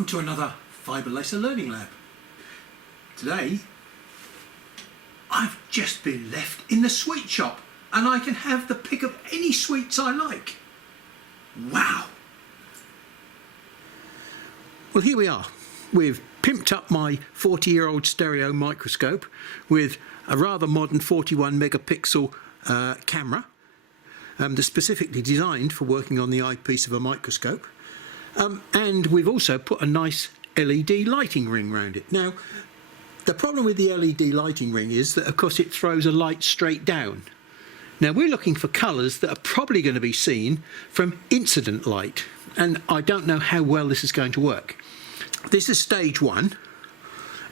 Welcome to another Fibre Laser Learning Lab. Today, I've just been left in the sweet shop and I can have the pick of any sweets I like. Wow! Well, here we are. We've pimped up my 40-year-old stereo microscope with a rather modern 41 megapixel camera that's specifically designed for working on the eyepiece of a microscope. And we've also put a nice LED lighting ring around it. Now, the problem with the LED lighting ring is that, of course, it throws a light straight down. Now, we're looking for colours that are probably going to be seen from incident light, and I don't know how well this is going to work. This is stage one,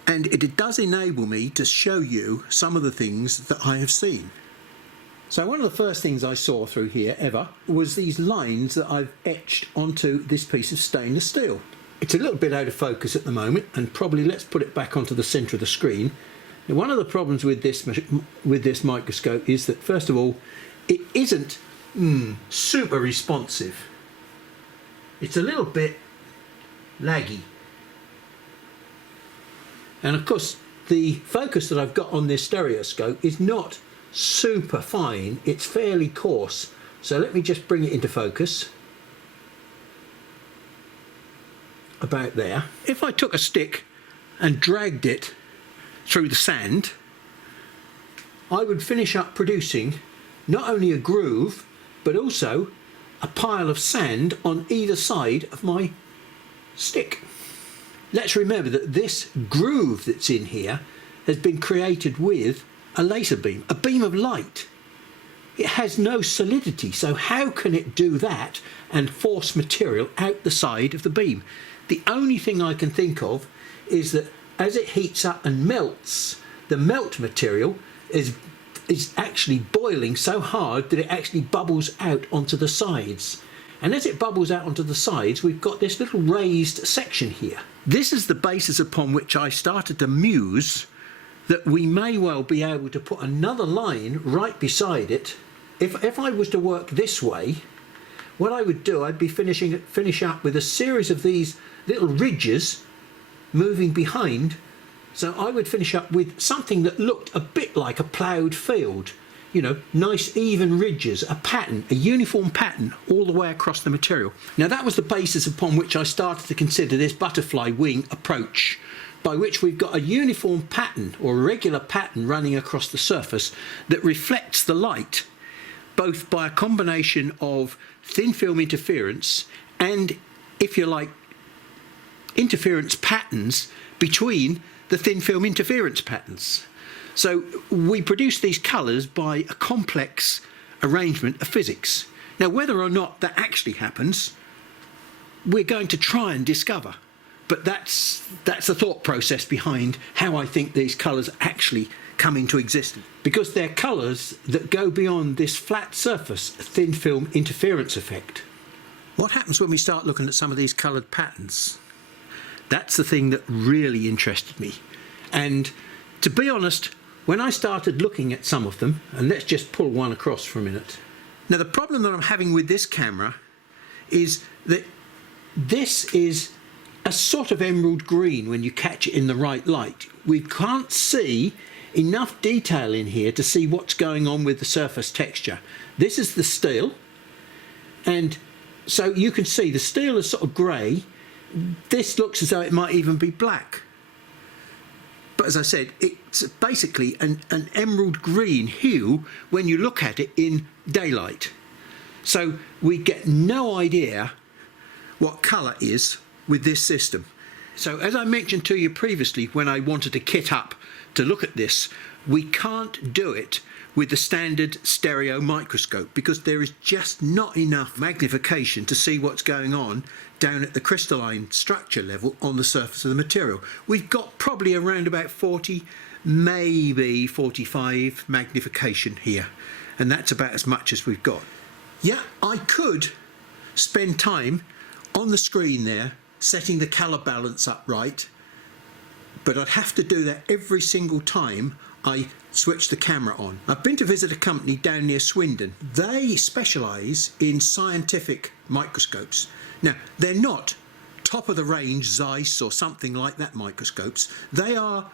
and it does enable me to show you some of the things that I have seen. So one of the first things I saw through here ever was these lines that I've etched onto this piece of stainless steel. It's a little bit out of focus at the moment, and probably let's put it back onto the centre of the screen. Now, one of the problems with this microscope is that, first of all, it isn't super responsive. It's a little bit laggy. And of course, the focus that I've got on this stereoscope is not super fine, it's fairly coarse. So let me just bring it into focus. About there. If I took a stick and dragged it through the sand, I would finish up producing not only a groove, but also a pile of sand on either side of my stick. Let's remember that this groove that's in here has been created with a laser beam, a beam of light. It has no solidity, so how can it do that and force material out the side of the beam? The only thing I can think of is that as it heats up and melts, the melt material is actually boiling so hard that it actually bubbles out onto the sides. And as it bubbles out onto the sides, we've got this little raised section here. This is the basis upon which I started to muse that we may well be able to put another line right beside it. If I was to work this way, what I would do, I'd be finish up with a series of these little ridges moving behind. So I would finish up with something that looked a bit like a ploughed field. You know, nice even ridges, a pattern, a uniform pattern all the way across the material. Now, that was the basis upon which I started to consider this butterfly wing approach, by which we've got a uniform pattern or a regular pattern running across the surface that reflects the light, both by a combination of thin film interference and, if you like, interference patterns between the thin film interference patterns. So we produce these colours by a complex arrangement of physics. Now, whether or not that actually happens, we're going to try and discover. But that's the thought process behind how I think these colours actually come into existence. Because they're colours that go beyond this flat surface thin film interference effect. What happens when we start looking at some of these coloured patterns? That's the thing that really interested me. And to be honest, when I started looking at some of them, and let's just pull one across for a minute. Now, the problem that I'm having with this camera is that this is a sort of emerald green when you catch it in the right light. We can't see enough detail in here to see what's going on with the surface texture. This is the steel, and so you can see the steel is sort of grey. This looks as though it might even be black. But as I said, it's basically an emerald green hue when you look at it in daylight. So we get no idea what colour is with this system. So as I mentioned to you previously, when I wanted to kit up to look at this, we can't do it with the standard stereo microscope because there is just not enough magnification to see what's going on down at the crystalline structure level on the surface of the material. We've got probably around about 40, maybe 45 magnification here, and that's about as much as we've got. Yeah, I could spend time on the screen there setting the colour balance up right, but I'd have to do that every single time I switch the camera on. I've been to visit a company down near Swindon. They specialise in scientific microscopes. Now, they're not top of the range Zeiss or something like that microscopes. They are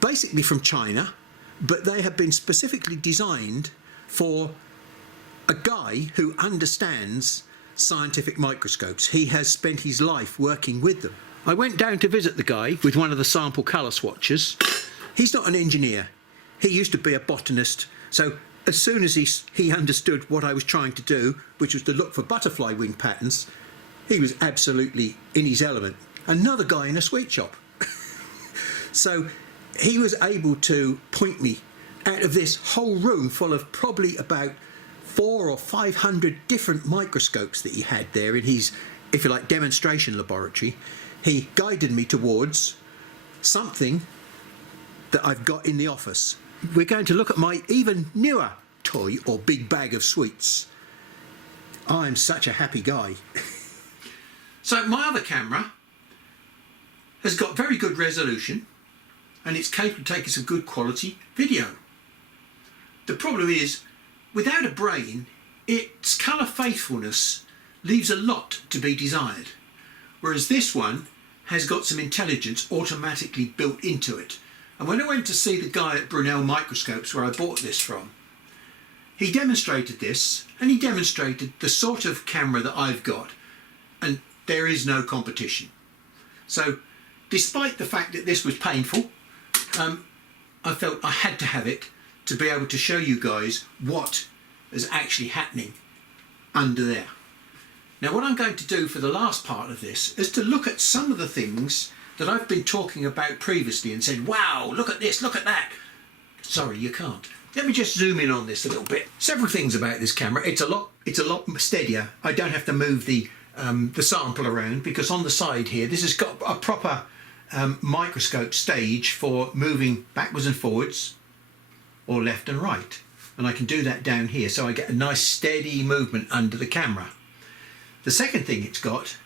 basically from China, but they have been specifically designed for a guy who understands scientific microscopes. He has spent his life working with them. I went down to visit the guy with one of the sample colour swatches. He's not an engineer. He used to be a botanist, so as soon as he understood what I was trying to do, which was to look for butterfly wing patterns, he was absolutely in his element. Another guy in a sweet shop. So he was able to point me out of this whole room full of probably about 400 or 500 different microscopes that he had there in his, if you like, demonstration laboratory. He guided me towards something that I've got in the office. We're going to look at my even newer toy or big bag of sweets. I'm such a happy guy. So my other camera has got very good resolution and it's capable of taking some good quality video. The problem is, without a brain, its colour faithfulness leaves a lot to be desired, whereas this one has got some intelligence automatically built into it. And when I went to see the guy at Brunel Microscopes, where I bought this from, he demonstrated this, and he demonstrated the sort of camera that I've got, and there is no competition. So despite the fact that this was painful, I felt I had to have it to be able to show you guys what is actually happening under there. Now what I'm going to do for the last part of this is to look at some of the things that I've been talking about previously and said, wow, look at this, look at that. Sorry, you can't. Let me just zoom in on this a little bit. Several things about this camera. It's a lot steadier. I don't have to move the sample around, because on the side here, this has got a proper microscope stage for moving backwards and forwards or left and right. And I can do that down here, so I get a nice steady movement under the camera. The second thing it's got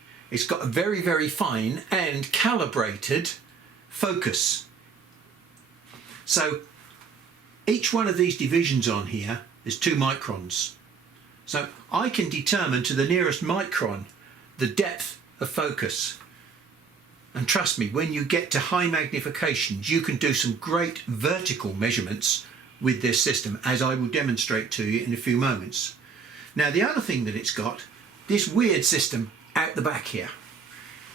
a very, very fine and calibrated focus. So each one of these divisions on here is 2 microns. So I can determine to the nearest micron the depth of focus. And trust me, when you get to high magnifications, you can do some great vertical measurements with this system, as I will demonstrate to you in a few moments. Now the other thing that it's got, this weird system out the back here.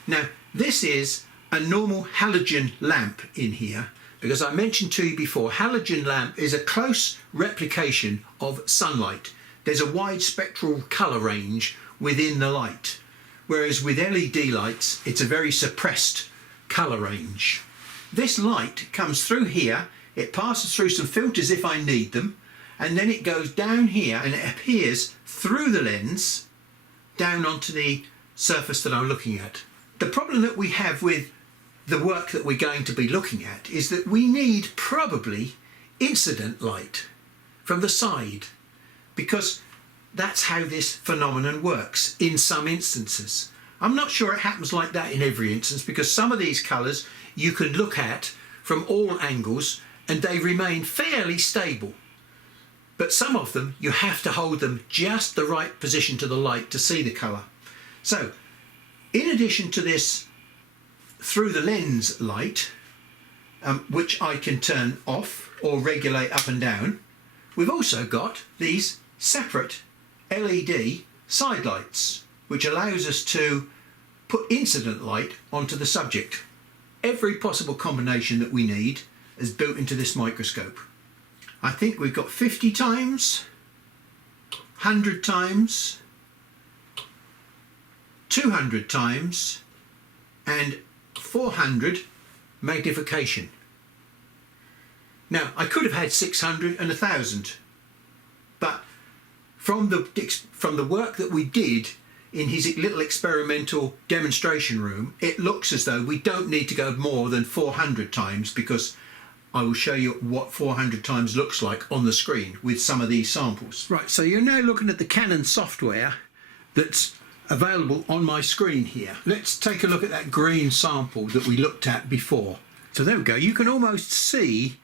Now this is a normal halogen lamp in here, because I mentioned to you before, halogen lamp is a close replication of sunlight. There's a wide spectral colour range within the light, whereas with LED lights it's a very suppressed colour range. This light comes through here, it passes through some filters if I need them, and then it goes down here and it appears through the lens down onto the surface that I'm looking at. The problem that we have with the work that we're going to be looking at is that we need probably incident light from the side, because that's how this phenomenon works in some instances. I'm not sure it happens like that in every instance, because some of these colours you can look at from all angles and they remain fairly stable. But some of them, you have to hold them just the right position to the light to see the colour. So, in addition to this through the lens light, which I can turn off or regulate up and down, we've also got these separate LED side lights, which allows us to put incident light onto the subject. Every possible combination that we need is built into this microscope. I think we've got 50 times, 100 times, 200 times, and 400 magnification. Now, I could have had 600 and 1000, but from the work that we did in his little experimental demonstration room, it looks as though we don't need to go more than 400 times, because I will show you what 400 times looks like on the screen with some of these samples. Right, so you're now looking at the Canon software that's available on my screen here. Let's take a look at that green sample that we looked at before. So there we go. You can almost see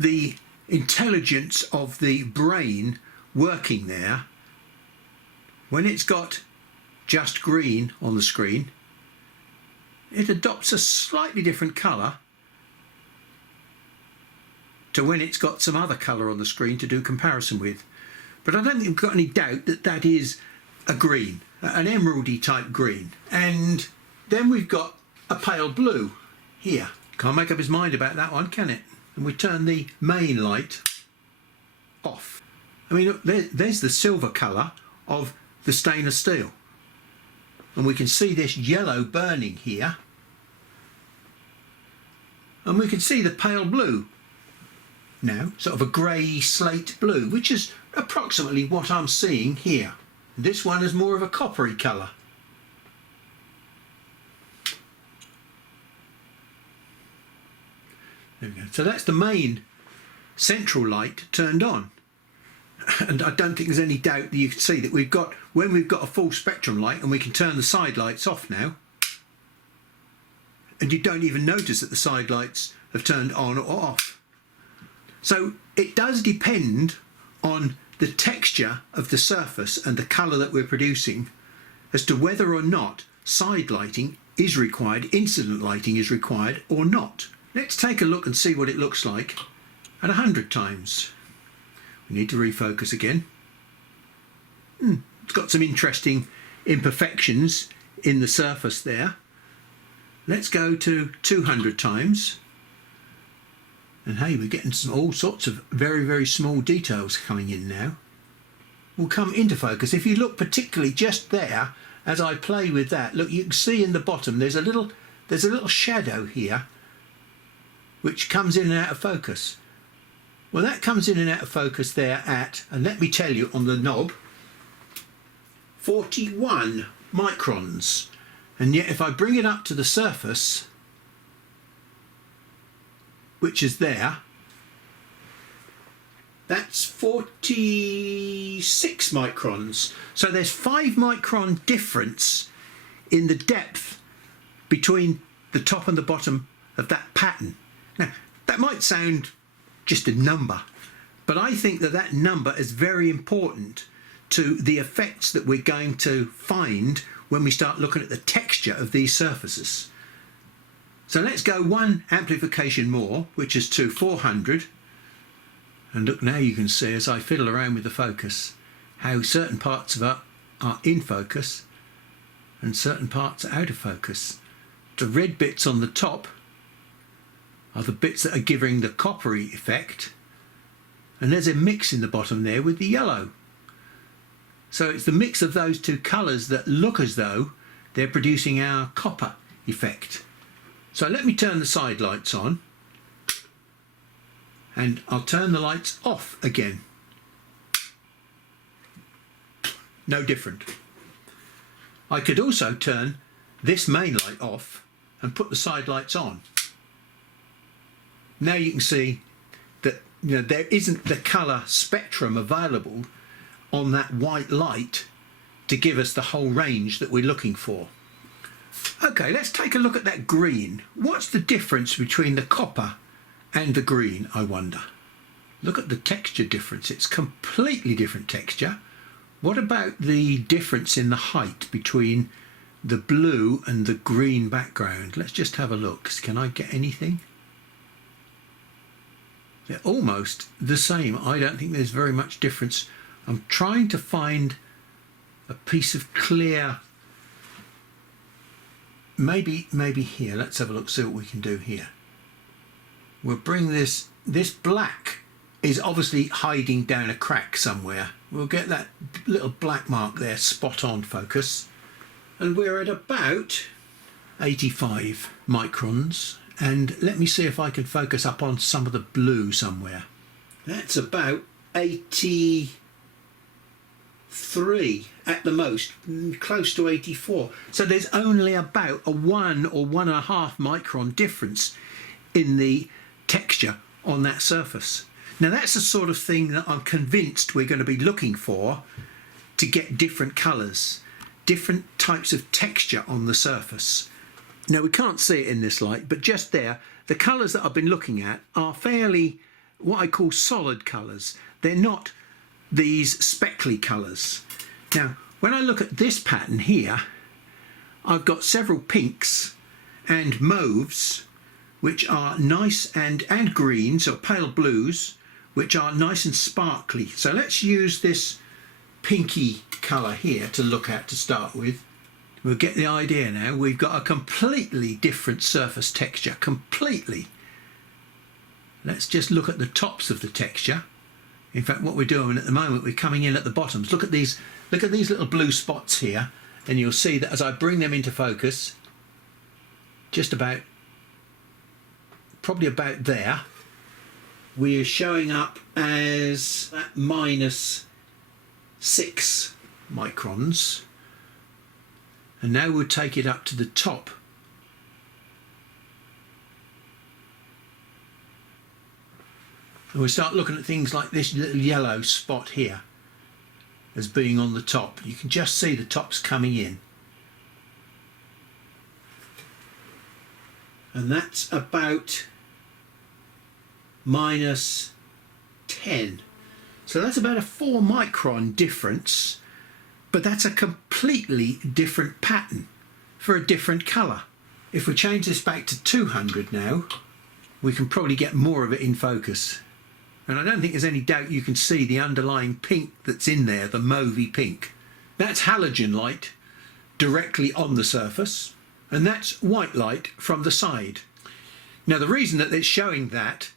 the intelligence of the brain working there. When it's got just green on the screen, it adopts a slightly different colour to when it's got some other colour on the screen to do comparison with. But I don't think we've got any doubt that that is a green, an emeraldy type green. And then we've got a pale blue here. Can't make up his mind about that one, can it? And we turn the main light off. I mean, look, there's the silver colour of the stainless steel. And we can see this yellow burning here. And we can see the pale blue now, sort of a grey slate blue, which is approximately what I'm seeing here. This one is more of a coppery colour. There we go. So that's the main central light turned on. And I don't think there's any doubt that you can see that we've got, when we've got a full spectrum light, and we can turn the side lights off now, and you don't even notice that the side lights have turned on or off. So it does depend on the texture of the surface and the colour that we're producing as to whether or not side lighting is required, incident lighting is required or not. Let's take a look and see what it looks like at 100 times. We need to refocus again. It's got some interesting imperfections in the surface there. Let's go to 200 times. And hey, we're getting all sorts of very, very small details coming in now. We'll come into focus. If you look particularly just there, as I play with that, look, you can see in the bottom there's a little shadow here which comes in and out of focus. Well, that comes in and out of focus there at, and let me tell you on the knob, 41 microns. And yet if I bring it up to the surface, which is there, that's 46 microns. So there's 5 micron difference in the depth between the top and the bottom of that pattern. Now, that might sound just a number, but I think that that number is very important to the effects that we're going to find when we start looking at the texture of these surfaces. So let's go one amplification more, which is to 400. And look, now you can see as I fiddle around with the focus how certain parts of it are in focus and certain parts are out of focus. The red bits on the top are the bits that are giving the coppery effect, and there's a mix in the bottom there with the yellow. So it's the mix of those two colours that look as though they're producing our copper effect. So let me turn the side lights on, and I'll turn the lights off again. No different. I could also turn this main light off and put the side lights on. Now you can see that, you know, there isn't the colour spectrum available on that white light to give us the whole range that we're looking for. Okay, let's take a look at that green. What's the difference between the copper and the green, I wonder? Look at the texture difference. It's completely different texture. What about the difference in the height between the blue and the green background? Let's just have a look. Can I get anything? They're almost the same. I don't think there's very much difference. I'm trying to find a piece of clear, maybe here. Let's have a look, see what we can do here. We'll bring this black is obviously hiding down a crack somewhere. We'll get that little black mark there, spot on focus. And we're at about 85 microns. And let me see if I can focus up on some of the blue somewhere. That's about 83 at the most, close to 84. So there's only about a 1 or 1.5 micron difference in the texture on that surface. Now that's the sort of thing that I'm convinced we're going to be looking for to get different colours, different types of texture on the surface. Now we can't see it in this light, but just there, the colours that I've been looking at are fairly what I call solid colours. They're not these speckly colours. Now when I look at this pattern here, I've got several pinks and mauves, which are nice, and greens or pale blues, which are nice and sparkly. So let's use this pinky colour here to look at to start with. We'll get the idea now. We've got a completely different surface texture, completely. Let's just look at the tops of the texture. In fact, what we're doing at the moment, we're coming in at the bottoms. Look at these little blue spots here, and you'll see that as I bring them into focus, just about, probably about there, we're showing up as at -6 microns. And now we'll take it up to the top. And we'll start looking at things like this little yellow spot here as being on the top. You can just see the tops coming in. And that's about -10. So that's about a 4 micron difference, but that's a completely different pattern for a different colour. If we change this back to 200 now, we can probably get more of it in focus. And I don't think there's any doubt you can see the underlying pink that's in there, the mauvey pink. That's halogen light directly on the surface, and that's white light from the side. Now the reason that it's showing that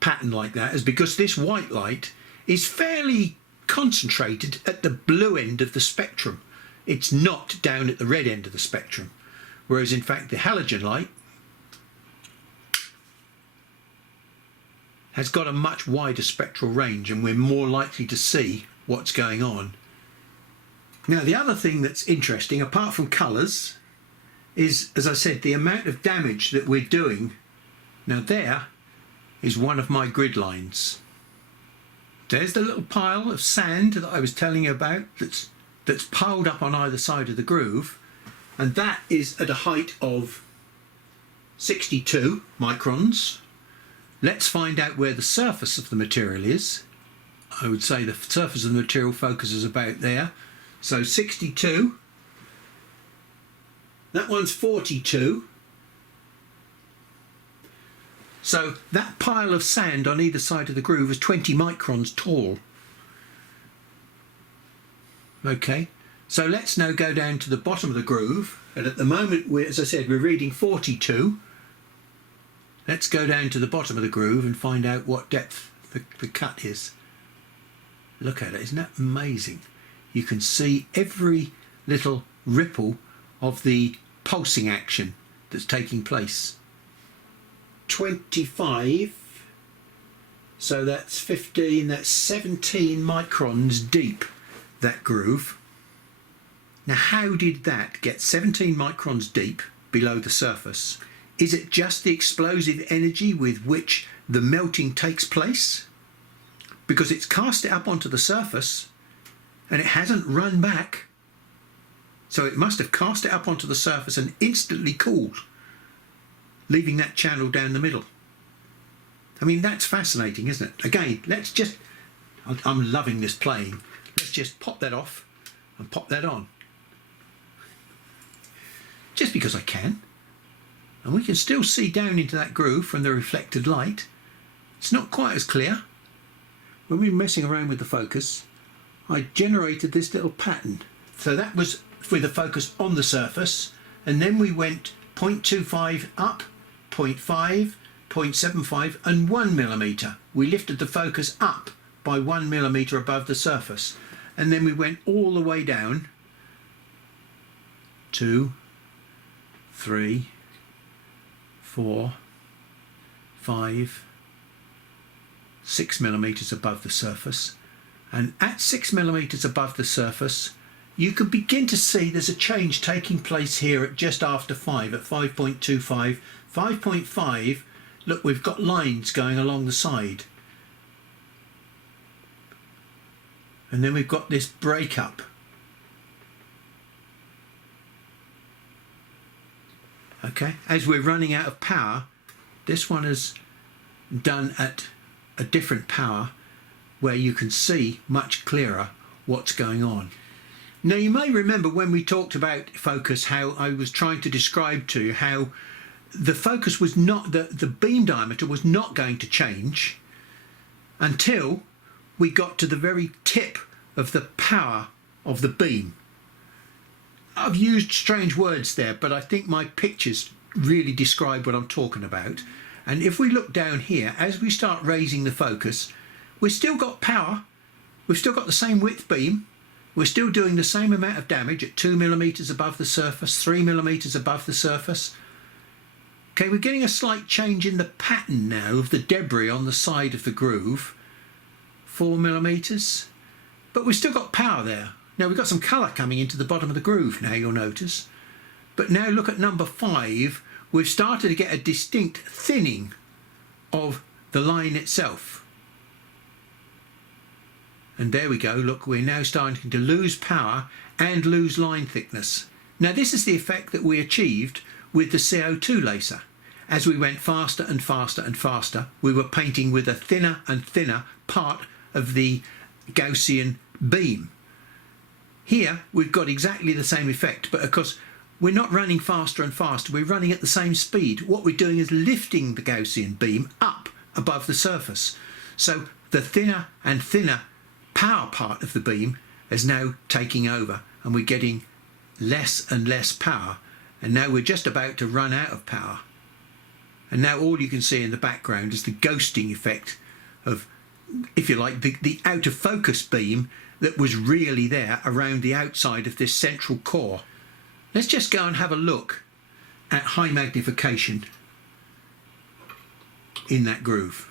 pattern like that is because this white light is fairly concentrated at the blue end of the spectrum. It's not down at the red end of the spectrum, whereas in fact the halogen light has got a much wider spectral range, and we're more likely to see what's going on. Now the other thing that's interesting, apart from colours, is, as I said, the amount of damage that we're doing. Now there is one of my grid lines. There's the little pile of sand that I was telling you about that's piled up on either side of the groove, and that is at a height of 62 microns. Let's find out where the surface of the material is. I would say the surface of the material focuses about there. So 62. That one's 42. So that pile of sand on either side of the groove is 20 microns tall. Okay, so let's now go down to the bottom of the groove, and at the moment, as I said, we're reading 42. Let's go down to the bottom of the groove and find out what depth the cut is. Look at it, isn't that amazing? You can see every little ripple of the pulsing action that's taking place. 25, so that's 15, that's 17 microns deep, that groove. Now how did that get 17 microns deep below the surface? Is it just the explosive energy with which the melting takes place? Because it's cast it up onto the surface and it hasn't run back. So it must have cast it up onto the surface and instantly cooled, leaving that channel down the middle. I mean, that's fascinating, isn't it? Again, let's just, I'm loving this playing. Let's just pop that off and pop that on. Just because I can. And we can still see down into that groove from the reflected light. It's not quite as clear. When we were messing around with the focus, I generated this little pattern. So that was with the focus on the surface, and then we went 0.25 up, 0.5, 0.75 and 1 millimetre. We lifted the focus up by 1 millimetre above the surface, and then we went all the way down 2, 3, 4, 5, 6 millimetres above the surface, and at 6 millimetres above the surface you can begin to see there's a change taking place here at just after 5, at 5.25, 5.5. Look, we've got lines going along the side, and then we've got this breakup. Okay, as we're running out of power, this one is done at a different power where you can see much clearer what's going on. Now you may remember when we talked about focus how I was trying to describe to you how the focus was not, the beam diameter was not going to change until we got to the very tip of the power of the beam. I've used strange words there, but I think my pictures really describe what I'm talking about. And if we look down here, as we start raising the focus, we've still got power, we've still got the same width beam, we're still doing the same amount of damage at 2 millimeters above the surface, 3 millimeters above the surface. Okay, we're getting a slight change in the pattern now of the debris on the side of the groove, 4 millimeters, but we've still got power there. Now we've got some colour coming into the bottom of the groove now, you'll notice. But now look at number 5, we've started to get a distinct thinning of the line itself. And there we go, look, we're now starting to lose power and lose line thickness. Now this is the effect that we achieved with the CO2 laser. As we went faster and faster and faster, we were painting with a thinner and thinner part of the Gaussian beam. Here we've got exactly the same effect, but of course we're not running faster and faster, we're running at the same speed. What we're doing is lifting the Gaussian beam up above the surface. So the thinner and thinner power part of the beam is now taking over, and we're getting less and less power, and now we're just about to run out of power. And now all you can see in the background is the ghosting effect of, if you like, the out of focus beam that was really there around the outside of this central core. Let's just go and have a look at high magnification in that groove.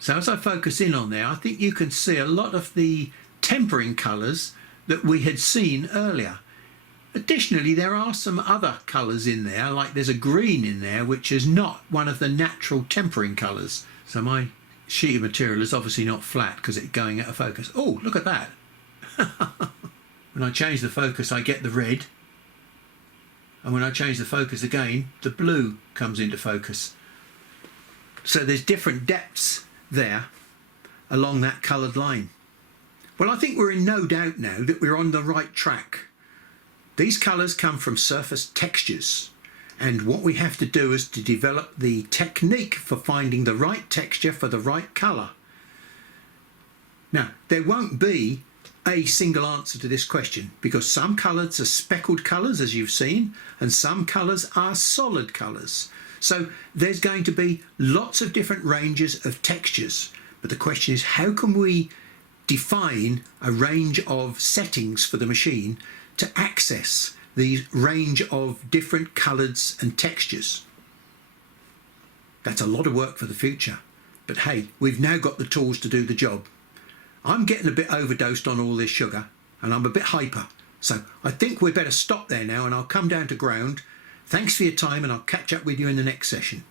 So as I focus in on there, I think you can see a lot of the tempering colours that we had seen earlier. Additionally, there are some other colours in there, like there's a green in there, which is not one of the natural tempering colours. So my sheet of material is obviously not flat because it's going out of focus. Oh, look at that. When I change the focus, I get the red. And when I change the focus again, the blue comes into focus. So there's different depths there along that coloured line. Well, I think we're in no doubt now that we're on the right track. These colours come from surface textures, and what we have to do is to develop the technique for finding the right texture for the right colour. Now, there won't be a single answer to this question, because some colours are speckled colours, as you've seen, and some colours are solid colours. So there's going to be lots of different ranges of textures, but the question is, how can we define a range of settings for the machine to access the range of different colours and textures? That's a lot of work for the future, but hey, we've now got the tools to do the job. I'm getting a bit overdosed on all this sugar, and I'm a bit hyper, so I think we'd better stop there now, and I'll come down to ground. Thanks for your time, and I'll catch up with you in the next session.